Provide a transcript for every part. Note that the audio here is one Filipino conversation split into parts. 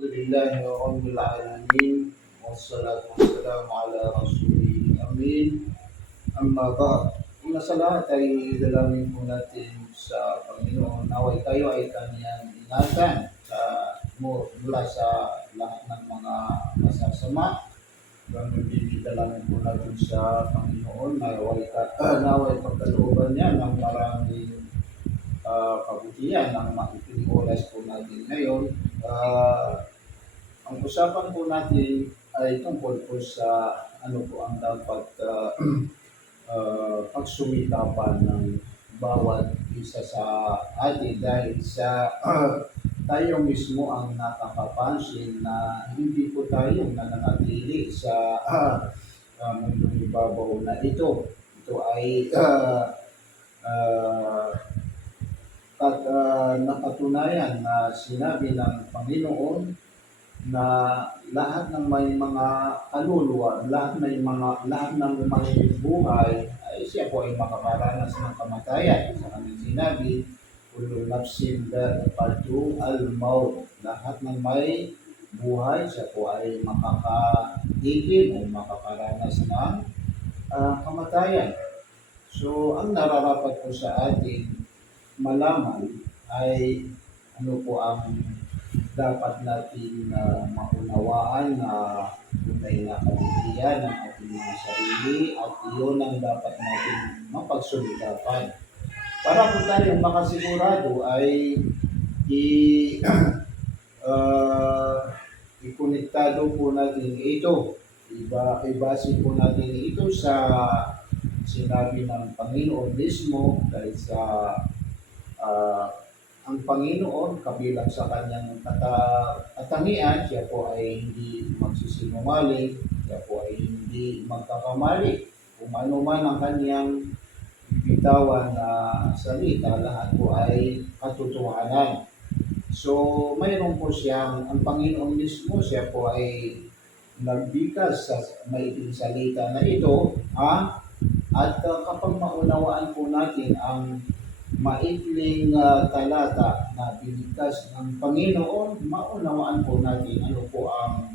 Alhamdulillahi Rabbil Alamin. Wassalatu wassalamu ala rasulil amin. Amma ba'd. Una sa lahat ay dalangin po natin sa Panginoon naway tayo ay Kanyang ingatan mula sa lahat ng mga masasama. Ganun din dalangin po natin sa Panginoon naway pagkalooban niya ng maraming kabutihan ng makikinig oras po natin ngayon. Ang usapan po natin ay tungkol po sa ano po ang dapat pagsumikapan ng bawat isa sa atin dahil sa tayo mismo ang nakakapansin na hindi po tayo nananatili sa mundong ibabaw na ito. Ito ay napatunayan na sinabi ng Panginoon na lahat ng may mga kaluluwa, lahat ng may buhay ay siya po ay makakaranas ng kamatayan. Sa kanyang sinabi, kullu nafsin dha'iqatu al-maut. Lahat ng may buhay, siya po ay makakatigil o makakaranas ng kamatayan. So, ang nararapat po sa atin malaman ay ano po ang dapat natin maunawaan na tunay na kabutihan ng ating mga sarili at iyon ang dapat natin mapagsulikapan. Para po tayong makasigurado ay ikonektado po natin ito. Ibase po natin ito sa sinabi ng Panginoon mismo dahil sa ang Panginoon kabilang sa kanyang katangian, siya po ay hindi magsisinungaling, siya po ay hindi magkakamali. Kung ano man ang kanyang bitawan na salita, lahat po ay katotohanan. So, mayroon po siyang, ang Panginoon mismo, siya po ay nagbikas sa maiting salita na ito, at kapag maunawaan po natin ang maikling talata na binigkas ng Panginoon, maunawaan po natin ano po ang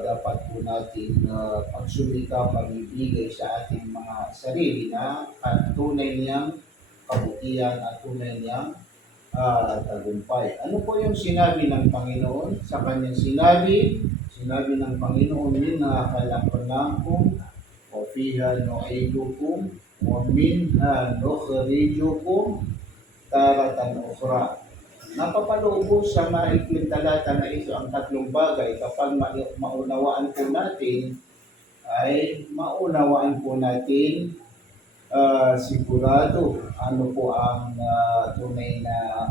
dapat po natin pagsumika, pag-ibigay sa ating mga sarili na tunay niyang kabutihan at tunay niyang tagumpay. Ano po yung sinabi ng Panginoon? Sa kanyang sinabi ng Panginoon, minha khalaqnakum wa fiha nu'idukum wa minha nukhrijukum taratan ukhra. Napapaloob po sa maikling talata na ito ang tatlong bagay. Kapag maunawaan po natin, ay maunawaan po natin sigurado ano po ang tunay na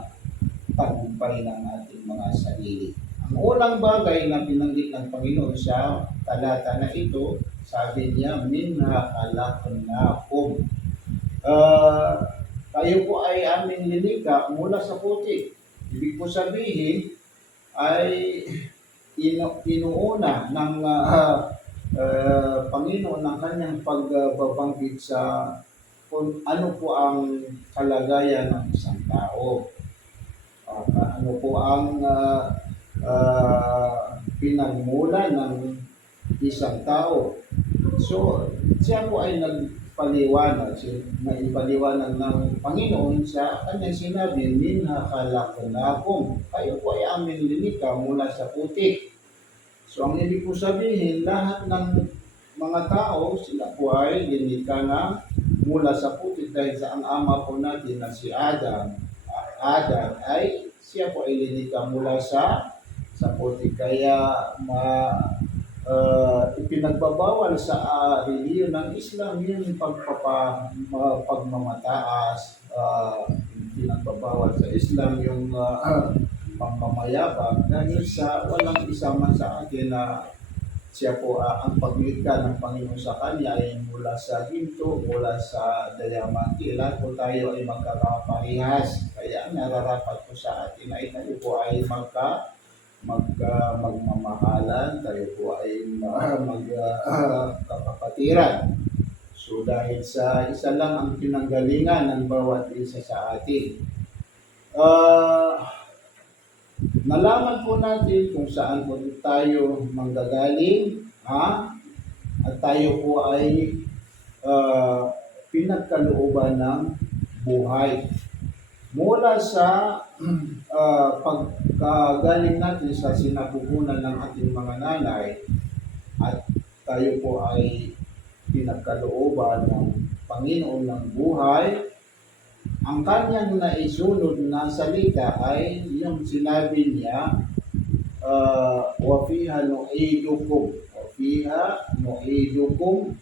tagumpay ng ating mga sarili. Ang unang bagay na binanggit ng Panginoon sa talata na ito, sabi niya, minha khalaqnakum. Kayo po ay aming linika mula sa putik. Ibig po sabihin ay inuuna ng Panginoon ng kanyang pagbabanggit sa kung ano po ang kalagayan ng isang tao. Ano po ang pinagmula ng isang tao. So, siya po ay naipaliwanag ng Panginoon sa kanyang sinabi, minha khalaqnakum. Kayo po ay aming linika mula sa putik. So, ang ibig po sabihin, lahat ng mga tao, sila po ay linika na mula sa putik dahil sa ang ama po natin na si Adam. Adam ay siya po ay linika mula sa putik. Kaya ipinagbabawal sa reliyon ng Islam yung pagmamataas. Pinagbabawal sa Islam yung pangmamayabang dahil sa walang isa man sa atin na siya po ang paglikha ng Panginoon sa kanya ay mula sa ginto, mula sa diamante. Lahat po tayo ay magkakaparehas. Kaya nararapat po sa atin ay tayo po ay magmamahalan, tayo po ay magkakapatiran. So dahil sa isa lang ang pinanggalingan ng bawat isa sa atin. nalaman po natin kung saan po tayo manggagaling, at tayo po ay pinagkalooban ng buhay. Mula sa pagkagaling natin sa sinapupunan ng ating mga nanay at tayo po ay pinagkalooban ng Panginoon ng buhay, ang kanyang naisunod na salita ay yung sinabi niya, wafiha nu'idukum, wafiha nu'idukum,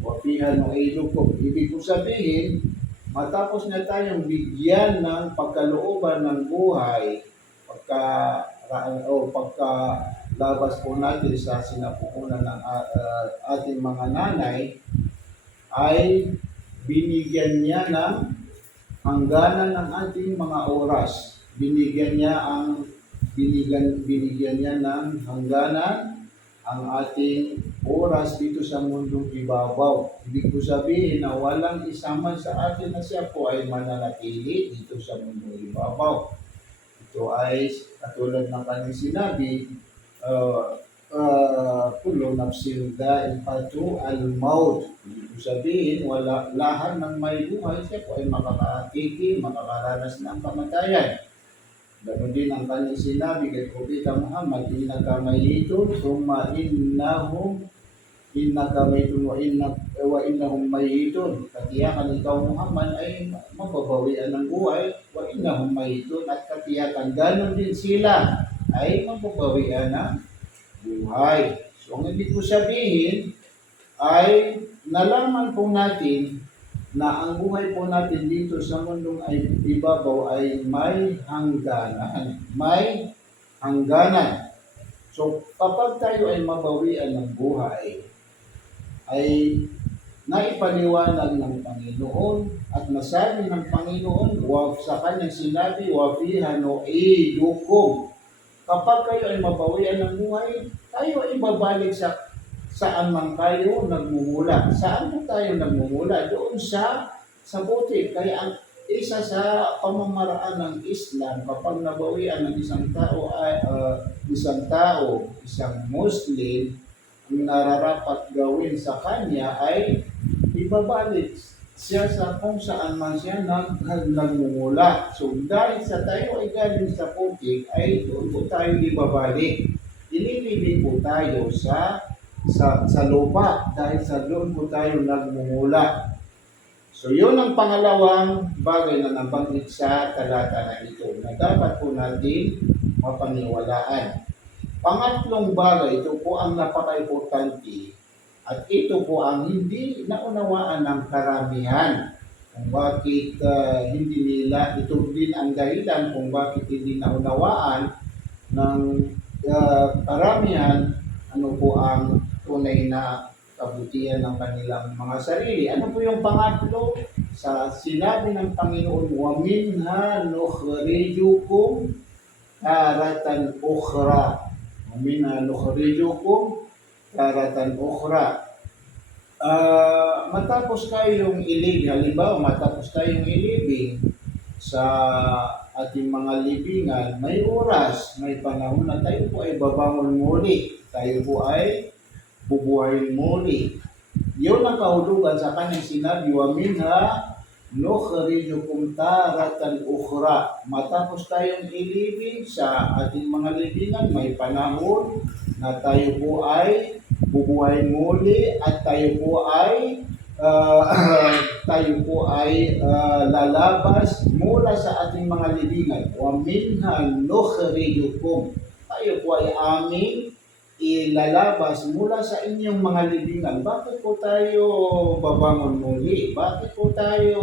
wafiha nu'idukum. Ibig ko sabihin, matapos na tayong bigyan ng pagkalooban ng buhay, pagkalabas po natin sa sinapupunan ng ating mga nanay, ay binigyan niya ng hangganan ng ating mga oras. Binigyan niya ng hangganan ang ating oras dito sa mundong ibabaw. Ibig ko sabihin na walang isa man sa atin na siya po ay mananatili dito sa mundong ibabaw. Ito ay katulad ng kanyang sinabi, kullu nafsin dha'iqatu al-maut. Ibig ko sabihin, lahat ng may buhay siya po ay makakaranas ng kamatayan. Ganon din ang kanyang sinabi kay Propeta Muhammad, innaka mayitun, thumma innaka mayitun wa innahum mayitun. Katiyakan ikaw Muhammad ay mababawian ng buhay, wa innahum mayitun, at katiyakan ganon din sila ay mababawian ng buhay. So ang ibig ko sabihin ay nalaman po natin na ang buhay po natin dito sa mundong ay ibabaw ay may hangganan. May hangganan. So kapag tayo ay mabawian ng buhay, ay naipaliwanag ng Panginoon at nasabi ng Panginoon sa kanyang sinabi, wafiha nu'idukum. Kapag kayo ay mabawian ng buhay, tayo ay babalik saan man kayo nagmumula. Saan po tayo nagmumula? Doon sa buti. Kaya ang isa sa pamamaraan ng Islam, kapag nabawian ng isang isang Muslim, ang nararapat gawin sa kanya ay ibabalik siya sa kung saan man siya nagmumula. So dahil sa tayo ay galing sa putik, ay doon po tayo ibabalik. Ililibing po tayo sa lupa dahil sa doon po tayo nagmumula. So yun ang pangalawang bagay na nabanggit sa talata na ito na dapat po natin mapaniwalaan. Pangatlong bagay, ito po ang napaka-importante at ito po ang hindi naunawaan ng karamihan kung bakit hindi nila, ito din ang dahilan kung bakit hindi naunawaan ng karamihan ano po ang tunay na kabutihan ng kanilang mga sarili. Ano po yung pangatlo? Sa sinabi ng Panginoon, وَمِنْهَا نُخْرِجُكُمْ تَارَةً أُخْرَى. وَمِنْهَا نُخْرِجُكُمْ تَارَةً أُخْرَى. Matapos tayong ilibing, halimbawa matapos tayong ilibing sa ating mga libingan, may oras, may panahon na tayo po ay babangon muli. Tayo po ay bubuhayin muli. Yun ang kahulugan sa kanyang sinabi, وَمِنْهَا نُخْرِجُكُمْ تَارَةً أُخْرَى. Matapos tayong ilibing sa ating mga libingan, may panahon na tayo po ay bubuhayin muli at tayo po ay lalabas mula sa ating mga libingan. وَمِنْهَا نُخْرِجُكُمْ. Tayo po ay aming ilalabas mula sa inyong mga libingan. Bakit po tayo babangon muli? Bakit po tayo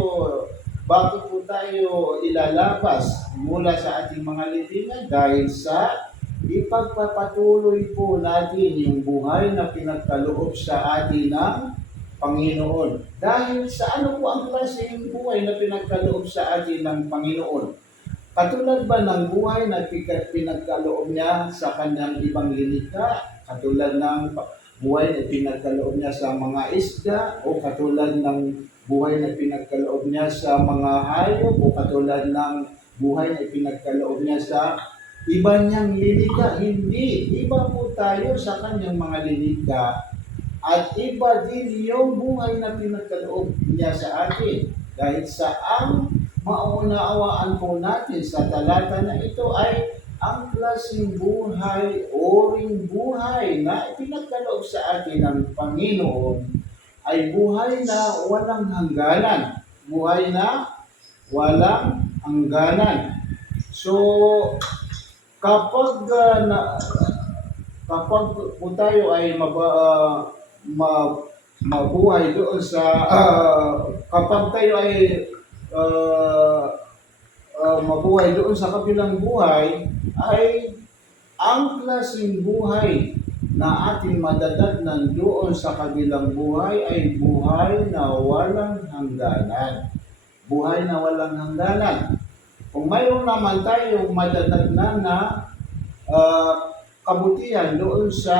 ilalabas mula sa ating mga libingan? Dahil sa ipagpapatuloy po natin yung buhay na pinagkaloob sa atin ng Panginoon. Dahil sa ano po ang klaseng buhay na pinagkaloob sa atin ng Panginoon? Katulad ba ng buhay na pinagkaloob niya sa kanyang ibang linikha? Katulad ng buhay na pinagkaloob niya sa mga isda? O katulad ng buhay na pinagkaloob niya sa mga hayop? O katulad ng buhay na pinagkaloob niya sa Iba niyang lilikha, hindi. Iba po tayo sa kanyang mga lilikha at iba din yung buhay na pinagkaloob niya sa atin. Dahil sa ang mauunawaan po natin sa talata na ito ay ang klaseng buhay o ring buhay na pinagkaloob sa atin ng Panginoon ay buhay na walang hangganan. Buhay na walang hangganan. So, kapag kapag po tayo ay ma, mabuhay doon sa kapag tayo ay uh, mabuhay doon sa kabilang buhay ay ang klaseng buhay na ating madadatnan doon sa kabilang buhay ay buhay na walang hangganan. Buhay na walang hangganan. Kung mayroon naman tayong madadatnan na kabutihan doon sa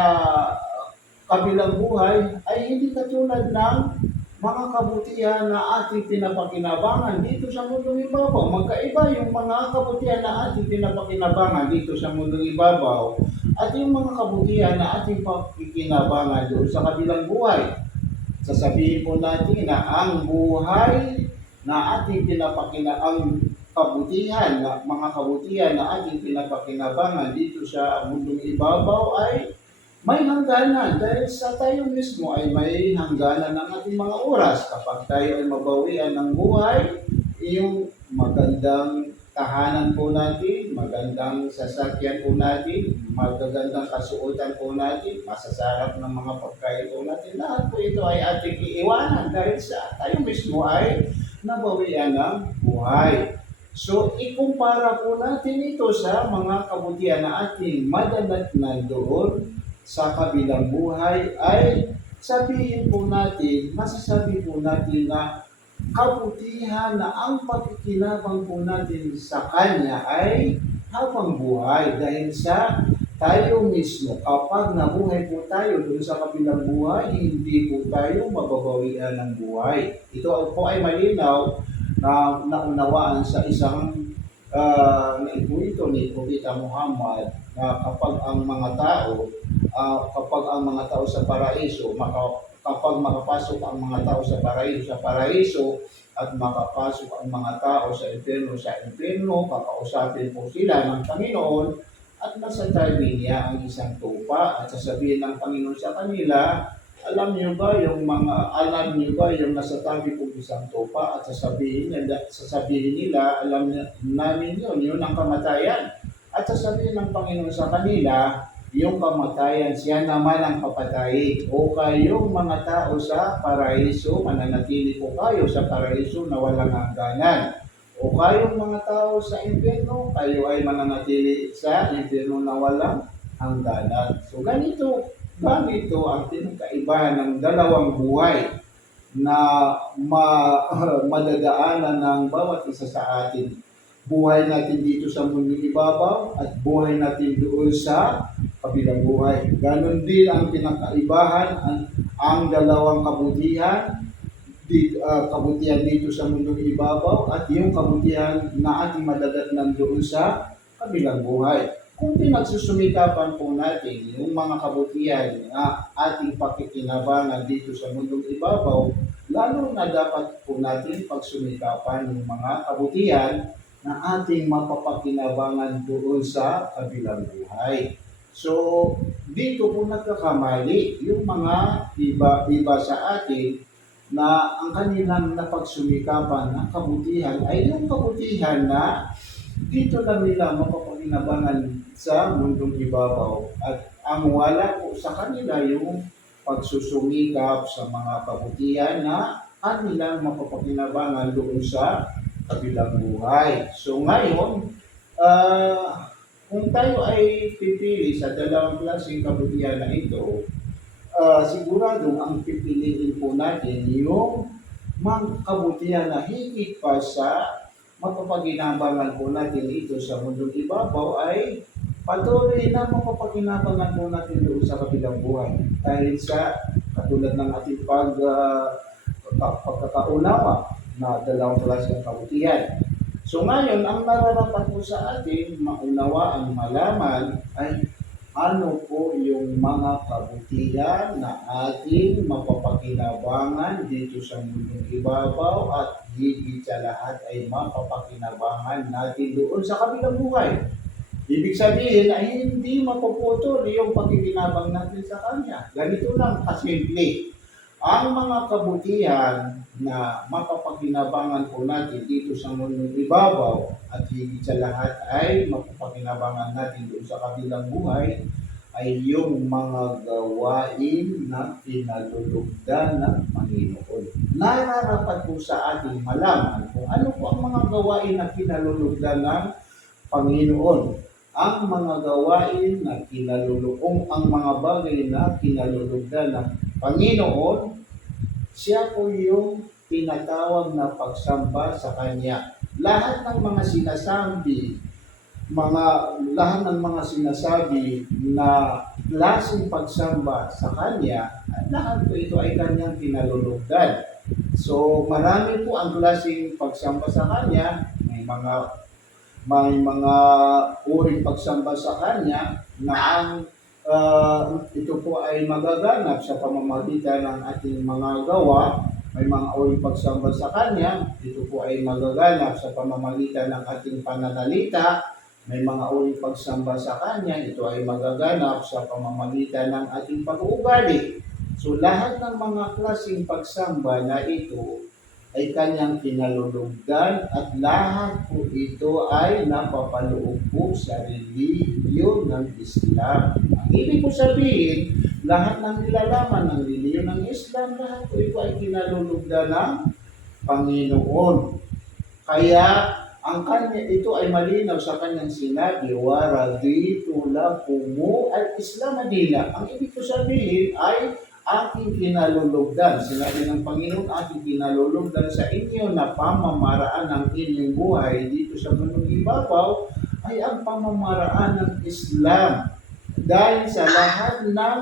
kabilang buhay ay hindi katulad ng mga kabutihan na ating pinapakinabangan dito sa mundong ibabaw. Magkaiba yung mga kabutihan na ating pinapakinabangan dito sa mundong ibabaw at yung mga kabutihan na ating pakikinabangan doon sa kabilang buhay. Sasabihin po natin na ang buhay na ating ang kabutihan, na mga kabutihan na ating pinapakinabangan dito sa mundong ibabaw ay may hangganan dahil sa tayo mismo ay may hangganan ng ating mga oras. Kapag tayo ay mabawian ng buhay, yung magandang tahanan po natin, magandang sasakyan po natin, magagandang kasuotan po natin, masasarap ng mga pagkain po natin, lahat po ito ay ating iiwanan dahil sa tayo mismo ay nabawian ng buhay. So, ikumpara po natin ito sa mga kabutihan na ating madadatnan doon sa kabilang buhay ay sabihin po natin, masasabi po natin na kabutihan na ang pagkikinabang po natin sa Kanya ay habang buhay dahil sa tayo mismo, kapag nabuhay po tayo doon sa kabilang buhay, hindi po tayo mababawian ng buhay. Ito po ay malinaw na naunawaan sa isang naikwento ni Propeta Muhammad na kapag ang mga tao sa paraiso, kapag makapasok ang mga tao sa paraiso at makapasok ang mga tao sa impyerno, kakausapin po sila ng Panginoon at nasa tabi niya ang isang tupa at sasabihin ng Panginoon sa kanila, alam niyo ba yung nasa tabi po isang tupa at sasabihin nila, alam namin yun ang kamatayan. At sasabihin ng Panginoon sa kanila, yung kamatayan, siya naman ang papatay. O kayong mga tao sa paraiso, mananatili po kayo sa paraiso na walang hangganan. O kayong mga tao sa impyerno, kayo ay mananatili sa impyerno na walang hangganan. So ganito ang pinagkaiba ng dalawang buhay na madadaanan ng bawat isa sa atin. Buhay natin dito sa mundong ibabaw at buhay natin doon sa kabilang buhay. Ganon din ang pinakaibahan ang dalawang kabutihan, kabutihan dito sa mundong ibabaw at yung kabutihan na ating madadatnan doon sa kabilang buhay. Kung pinagsusumikapan po natin yung mga kabutihan na ating pakikinabangan dito sa mundong ibabaw, lalo na dapat po natin pagsumikapan yung mga kabutihan na ating mapapakinabangan doon sa kabilang buhay. So, dito po nagkakamali yung mga iba sa atin na ang kanilang napagsumikapan ng kabutihan ay yung kabutihan na dito lang nila mapapakinabangan sa mundong ibabaw at ang wala po sa kanila yung pagsusumikap sa mga kabutihan na kanilang mapapakinabangan doon sa kabilang buhay. So ngayon, kung tayo ay pipili sa dalawang klaseng kabutihan na ito, siguradong ang pipiliin po natin yung mga kabutihan na higit pa sa mapapaginabangan po natin ito sa mundong ibabaw ay patuloy na mapapaginabangan po natin doon sa kabilang buhay. Dahil sa katulad ng ating pagkakaunawa na dalawang klase ng kabutihan. So ngayon, ang nararapat po sa atin, maunawaan, malaman ay ano po yung mga kabutihan na ating mapapakinabangan dito sa mundong ibabaw at higit sa lahat ay mapapakinabangan natin doon sa kabilang buhay. Ibig sabihin ay hindi mapuputol yung pakikinabang natin sa Kanya. Ganito lang kasimple. Ang mga kabutihan na mapapakinabangan po natin dito sa mundong ibabaw at higit sa lahat ay mapapakinabangan natin doon sa kabilang buhay ay yung mga gawain na pinalulugdan ng Panginoon. Nararapat po sa ating malaman kung ano po ang mga gawain na pinalulugdan ng Panginoon. Ang mga gawain na kinalulugong, ang mga bagay na kinalulugdan ng Panginoon, siya po yung tinatawag na pagsamba sa Kanya. Lahat ng mga sinasabi, lahat ng mga sinasabi na klaseng pagsamba sa Kanya, lahat po ito ay Kanyang kinalulugdan. So marami po ang klaseng pagsamba sa Kanya, may mga uring pagsamba sa Kanya na ang ito po ay magaganap sa pamamagitan ng ating mga gawa. May mga uring pagsamba sa Kanya, ito po ay magaganap sa pamamagitan ng ating pananalita. May mga uring pagsamba sa Kanya, ito ay magaganap sa pamamagitan ng ating pag-uugali. So lahat ng mga klaseng pagsamba na ito ay Kanyang kinalulugdan at lahat po ito ay napapaloob po sa relihiyon ng Islam. Ang ibig po sabihin, lahat ng nilalaman ng relihiyon ng Islam, lahat po ito ay kinalulugdan ng Panginoon. Kaya ang kanya, ito ay malinaw sa kanyang sinabi, "Waraditu lakumu al-Islam dina." Ang ibig ko sabihin ay aking kinalulugdan. Sinabi ng Panginoon, aking kinalulugdan sa inyo na pamamaraan ng inyong buhay dito sa mundong ibabaw ay ang pamamaraan ng Islam. Dahil sa lahat ng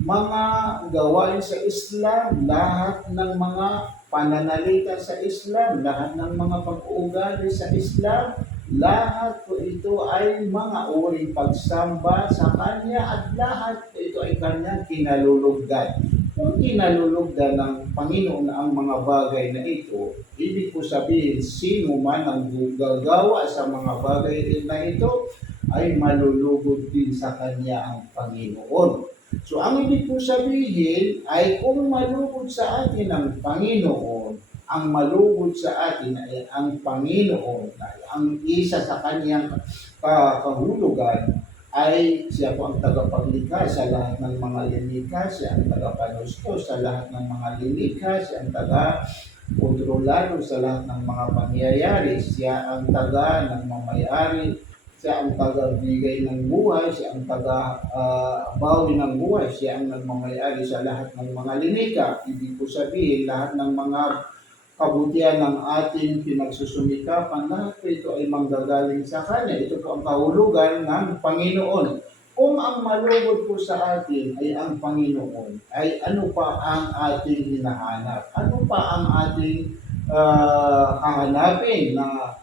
mga gawain sa Islam, lahat ng mga pananalita sa Islam, lahat ng mga pag-uugali sa Islam, lahat po ito ay mga uring pagsamba sa Kanya at lahat po ito ay Kanyang kinalulugdan. Kung kinalulugdan ng Panginoon ang mga bagay na ito, ibig po sabihin sino man ang gagawa sa mga bagay na ito ay malulugod din sa Kanya ang Panginoon. So ang ibig po sabihin ay kung malugod sa atin ang Panginoon, ang malugod sa atin ay ang Panginoon, ang isa sa Kanyang kahulugan ay siya po ang tagapaglikha sa lahat ng mga linikha, siya ang tagapanustos sa lahat ng mga linikha, siya ang taga-kontrolado sa lahat ng mga pangyayari, siya ang taga ng mamayari, siya ang taga-bigay ng buhay, siya ang taga-bawi ng buhay, siya ang nagmamayari sa lahat ng mga linikha. Ibig ko sabihin, lahat ng mga kabutihan ng ating pinagsusumikapan, lahat ito ay manggagaling sa Kanya. Ito po ang kahulugan ng Panginoon. Kung ang malugod po sa atin ay ang Panginoon, ay ano pa ang ating hinahanap? Ano pa ang ating hahanapin na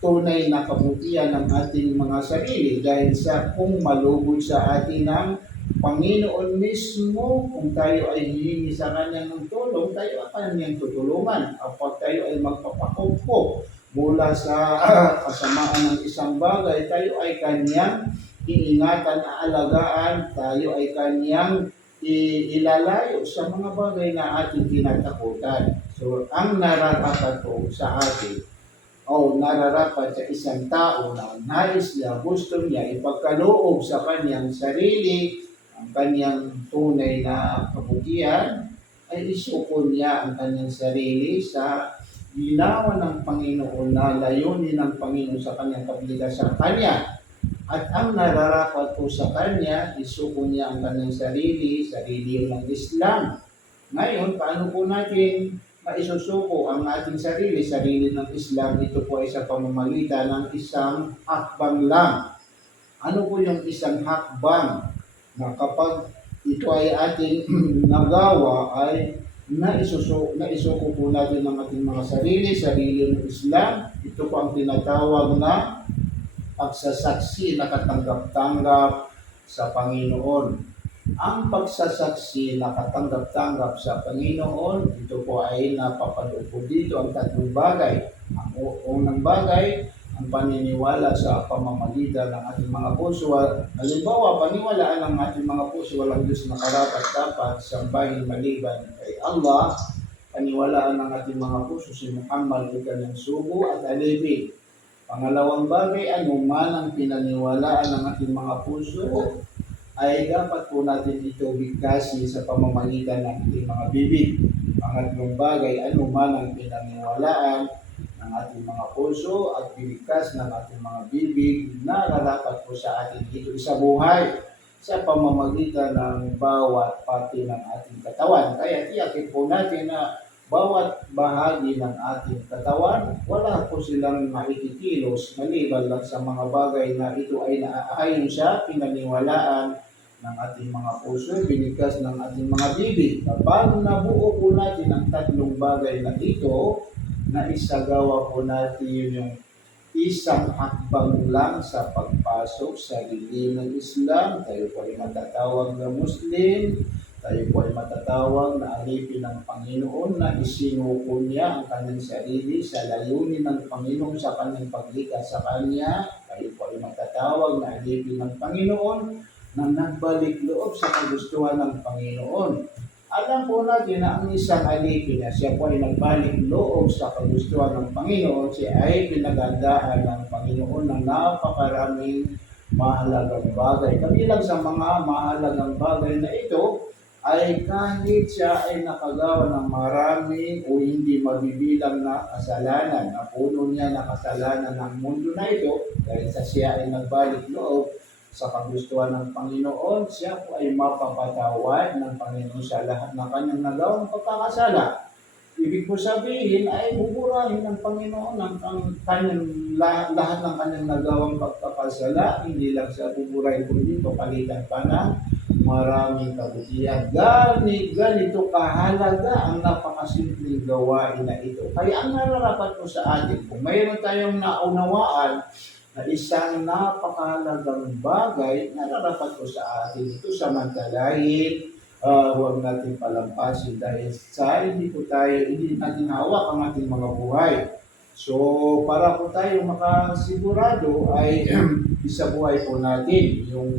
tunay na kabutihan ng ating mga sarili? Dahil sa kung malugod sa atin ang Panginoon mismo, kung tayo ay hihingi sa Kanya ng tulong, tayo ay Kanyang tutulungan. Kapag tayo ay magpapakupo mula sa kasamaan ng isang bagay, tayo ay Kanyang iingatan, aalagaan, tayo ay Kanyang ilalayo sa mga bagay na ating kinatakutan. So, ang nararapat po sa atin, nararapat sa isang tao na nais niya, gusto niya ipagkaloob sa kanyang sarili, ang kanyang tunay na kabutihan, ay isuko niya ang kanyang sarili sa ginawa ng Panginoon na layunin ng Panginoon sa kanyang kabligasan sa Kanya. At ang nararapat po sa Kanya, isuko niya ang kanyang sarili ng Islam. Ngayon, paano po natin maisusuko ang ating sarili ng Islam? Ito po ay sa pamamagitan ng isang hakbang lang. Ano po yung isang hakbang? Na kapag ito ay ating nagawa ay na isuko po natin ng ating mga sarili ng Islam. Ito po ang tinatawag na pagsasaksi na katanggap-tanggap sa Panginoon. Ang pagsasaksi na katanggap-tanggap sa Panginoon, ito po ay napapanood po dito ang tatlong bagay. Ang unang bagay, ang paniniwala sa pamamagitan ng ating mga puso. Halimbawa, paniwalaan ng ating mga puso, walang Diyos na karapat-dapat sambahin maliban kay Allah. Paniwalaan ng ating mga puso si Muhammad ay kanyang sugo at alipin. Pangalawang bagay, anuman ang pinaniwalaan ng ating mga puso, ay dapat po natin ito bigkasin sa pamamagitan ng ating mga bibig. Pangatlong bagay, anuman ang pinaniwalaan ng ating mga puso at bibigkas ng ating mga bibig, nararapat po sa ating ito sa buhay sa pamamagitan ng bawat parte ng ating katawan. Kaya tiyakin po natin na bawat bahagi ng ating katawan, wala po silang maikikilos maliban lang sa mga bagay na ito ay naaayon sa pinaniwalaan ng ating mga puso, binigkas ng ating mga bibig. Kapag nabuo po natin ang tatlong bagay na ito, na isagawa po natin yung isang hakbang lang sa pagpasok sa dilim ng Islam. Tayo po ay matatawag na Muslim, tayo po ay matatawag na alipin ng Panginoon na isinuko niya ang kanyang sarili sa layunin ng Panginoon sa kanyang paglikha sa Kanya. Tayo po ay matatawag na alipin ng Panginoon na nagbalik loob sa kagustuhan ng Panginoon. Alam po natin na ang isang alipin niya, siya po ay nagbalik loob sa kagustuhan ng Panginoon, siya ay pinagandaan ng Panginoon ng napakaraming mahalagang bagay. Kabilang sa mga mahalagang bagay na ito, ay kahit siya ay nakagawa ng marami o hindi mabibilang na kasalanan, napuno niya na kasalanan ng mundo na ito, dahil sa siya ay nagbalik loob sa kagustuhan ng Panginoon, siya po ay mapapatawad ng Panginoon sa lahat ng kanyang nagawang pagkakasala. Ibig po sabihin ay buburahin ng Panginoon ang lahat ng kanyang nagawang pagkakasala, hindi lang siya buburahin kundi palitan pa ng maraming kabutihan. Ganito kahalaga ang napakasimpleng gawain na ito. Kaya ang nararapat po sa atin, kung mayroon tayong naunawaan na isang napakahalagang bagay, nararapat po sa atin ito samantalahin. Huwag natin palampasin dahil sa hindi natin hawak ang ating mga buhay. So, para po tayo makasigurado ay isa buhay po natin yung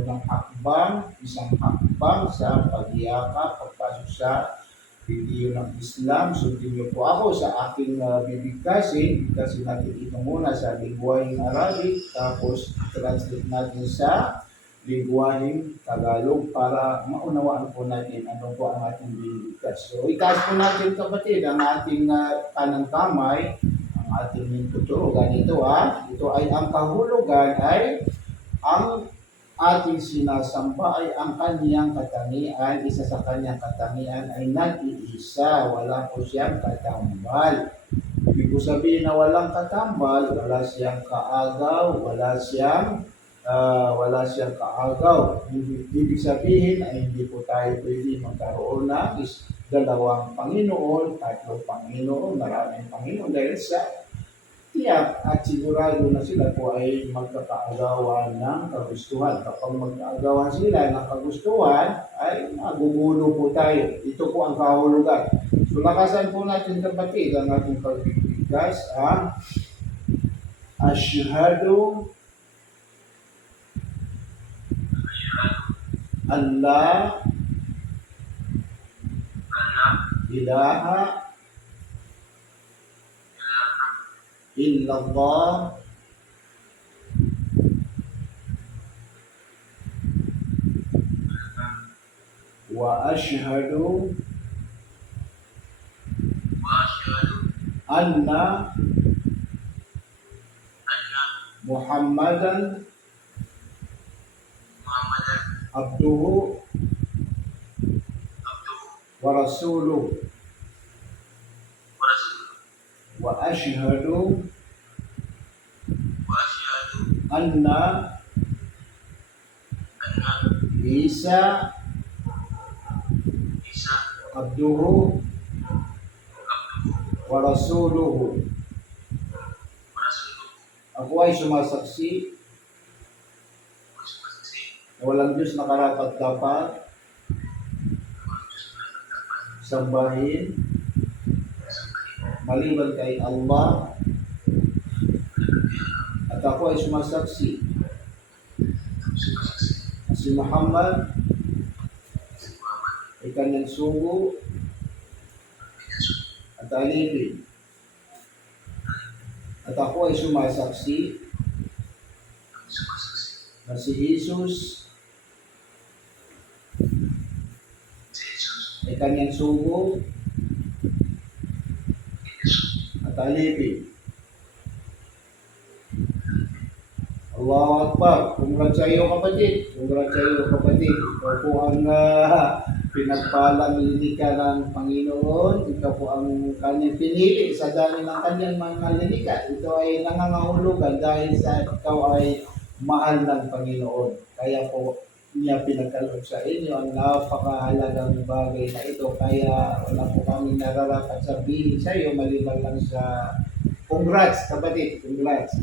unang hakbang, isang hakbang sa pagyakap, pagpasok sa video ng Islam. Sundin niyo po ako sa aking bibigkasin natin ito muna sa lingwaheng Arabic, tapos translate natin sa lingwaheng Tagalog para maunawaan po natin ano po ang ating bibigkas. So, itaas po natin kapatid ang ating kanang kamay, ang ating tuturugan. Ito ay ang kahulugan ay ang ating sinasamba ay ang kanyang katangian. Isa sa kanyang katangian ay nag-iisa, wala po siyang katambal. Ibig ko sabihin na walang katambal, wala siyang kaagaw, wala siyang kaagaw. Ibig sabihin ay hindi po tayo pwede magkaroon ng dalawang Panginoon, tatlong Panginoon, maraming Panginoon dahil sa tiyak at sigurado na sila po ay magkakaagawan ng kagustuhan. Kapag magkaagawan sila ng kagustuhan, ay magugulo po tayo. Ito po ang kahulugan. So, lakasan po natin kapatid ang ating pagbibigkas. Asyhadu an la ilaha illallah wa asyhadu anna Muhammadan abduhu wa rasuluh wa asyhadu anna Isa abduhu wa rasuluhu. Ako ay sumasaksi na walang Diyos na karapat-dapat sambahin maliban kay Allah, at ako ay sumasaksi na si Muhammad ay kanyang sugo at alipin. At ako ay sumasaksi na si Jesus ay kanyang sugo at alipin. Allahu Akbar. Congrats sa iyo, kapatid. Congrats sa iyo, kapatid. Ikaw po ang pinagpalang linika ng Panginoon. Ikaw po ang kanyang pinili sa dami ng kanyang mga linika. Ito ay nangangahulugan dahil sa ikaw ay mahal ng Panginoon. Kaya po niya pinagkaloob sa inyo ang napakahalagang bagay na ito. Kaya wala po kami nararapat sabihin sa iyo maliban lang sa congrats, kapatid. Congrats.